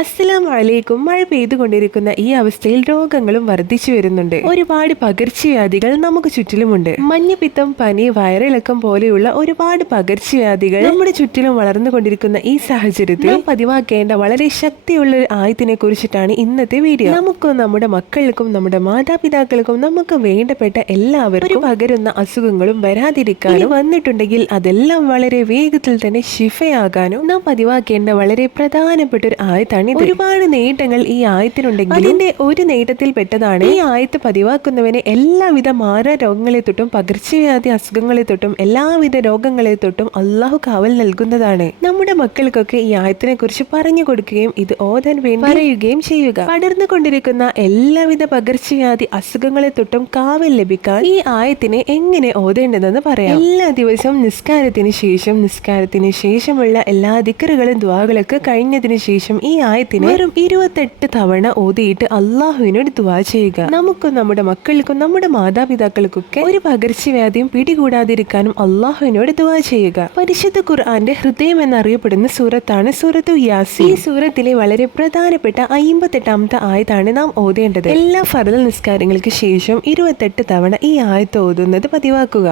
അസ്സലാമലൈക്കും. മഴ പെയ്തുകൊണ്ടിരിക്കുന്ന ഈ അവസ്ഥയിൽ രോഗങ്ങളും വർദ്ധിച്ചു വരുന്നുണ്ട്. ഒരുപാട് പകർച്ചവ്യാധികൾ നമുക്ക് ചുറ്റിലുമുണ്ട്. മഞ്ഞപ്പിത്തം, പനി, വയറിളക്കം പോലെയുള്ള ഒരുപാട് പകർച്ചവ്യാധികൾ നമ്മുടെ ചുറ്റിലും വളർന്നുകൊണ്ടിരിക്കുന്ന ഈ സാഹചര്യത്തിൽ പതിവാക്കേണ്ട വളരെ ശക്തിയുള്ള ഒരു ആയത്തിനെ കുറിച്ചിട്ടാണ് ഇന്നത്തെ വീഡിയോ. നമുക്കും നമ്മുടെ മക്കൾക്കും നമ്മുടെ മാതാപിതാക്കൾക്കും നമുക്ക് വേണ്ടപ്പെട്ട എല്ലാവർക്കും പകരുന്ന അസുഖങ്ങളും വരാതിരിക്കാനും വന്നിട്ടുണ്ടെങ്കിൽ അതെല്ലാം വളരെ വേഗത്തിൽ തന്നെ ശിഫയാകാനും നാം പതിവാക്കേണ്ട വളരെ പ്രധാനപ്പെട്ട ഒരു ആയത്താണ്. ഒരുപാട് നേട്ടങ്ങൾ ഈ ആയത്തിനുണ്ടെങ്കിൽ അതിന്റെ ഒരു നേട്ടത്തിൽ പെട്ടതാണ് ഈ ആയത്ത് പതിവാക്കുന്നവന് എല്ലാവിധ മാറാ രോഗങ്ങളെ തൊട്ടും പകർച്ചവ്യാധി അസുഖങ്ങളെ തൊട്ടും എല്ലാവിധ രോഗങ്ങളെ തൊട്ടും അള്ളാഹു കാവൽ നൽകുന്നതാണ്. നമ്മുടെ മക്കൾക്കൊക്കെ ഈ ആയത്തിനെ കുറിച്ച് പറഞ്ഞു കൊടുക്കുകയും ഇത് ഓതാൻ വേണ്ടി പറയുകയും ചെയ്യുക. പടർന്നുകൊണ്ടിരിക്കുന്ന എല്ലാവിധ പകർച്ചവ്യാധി അസുഖങ്ങളെ തൊട്ടും കാവൽ ലഭിക്കാൻ ഈ ആയത്തിനെ എങ്ങനെ ഓതേണ്ടതെന്ന് പറയാം. എല്ലാ ദിവസവും നിസ്കാരത്തിന് ശേഷമുള്ള എല്ലാ ദിക്റുകളും ദുആകളൊക്കെ കഴിഞ്ഞതിന് ശേഷം ഈ ആയത്തിനെ വെറും 28 തവണ ഓതിയിട്ട് അള്ളാഹുവിനോട് ദുആ ചെയ്യുക. നമുക്കും നമ്മുടെ മക്കൾക്കും നമ്മുടെ മാതാപിതാക്കൾക്കൊക്കെ ഒരു പകർച്ചവ്യാധിയും പിടികൂടാതിരിക്കാനും അള്ളാഹുവിനോട് ദുആ ചെയ്യുക. പരിശുദ്ധ ഖുർആന്റെ ഹൃദയം എന്നറിയപ്പെടുന്ന സൂറത്താണ് സൂറത്തു യാസീൻ. ഈ സൂറത്തിലെ വളരെ പ്രധാനപ്പെട്ട 58ാമത്തെ ആയത്താണ് നാം ഓതേണ്ടത്. എല്ലാ ഫർദ് നിസ്കാരങ്ങൾക്ക് ശേഷം 28 തവണ ഈ ആയത്ത് ഓതുന്നത് പതിവാക്കുക.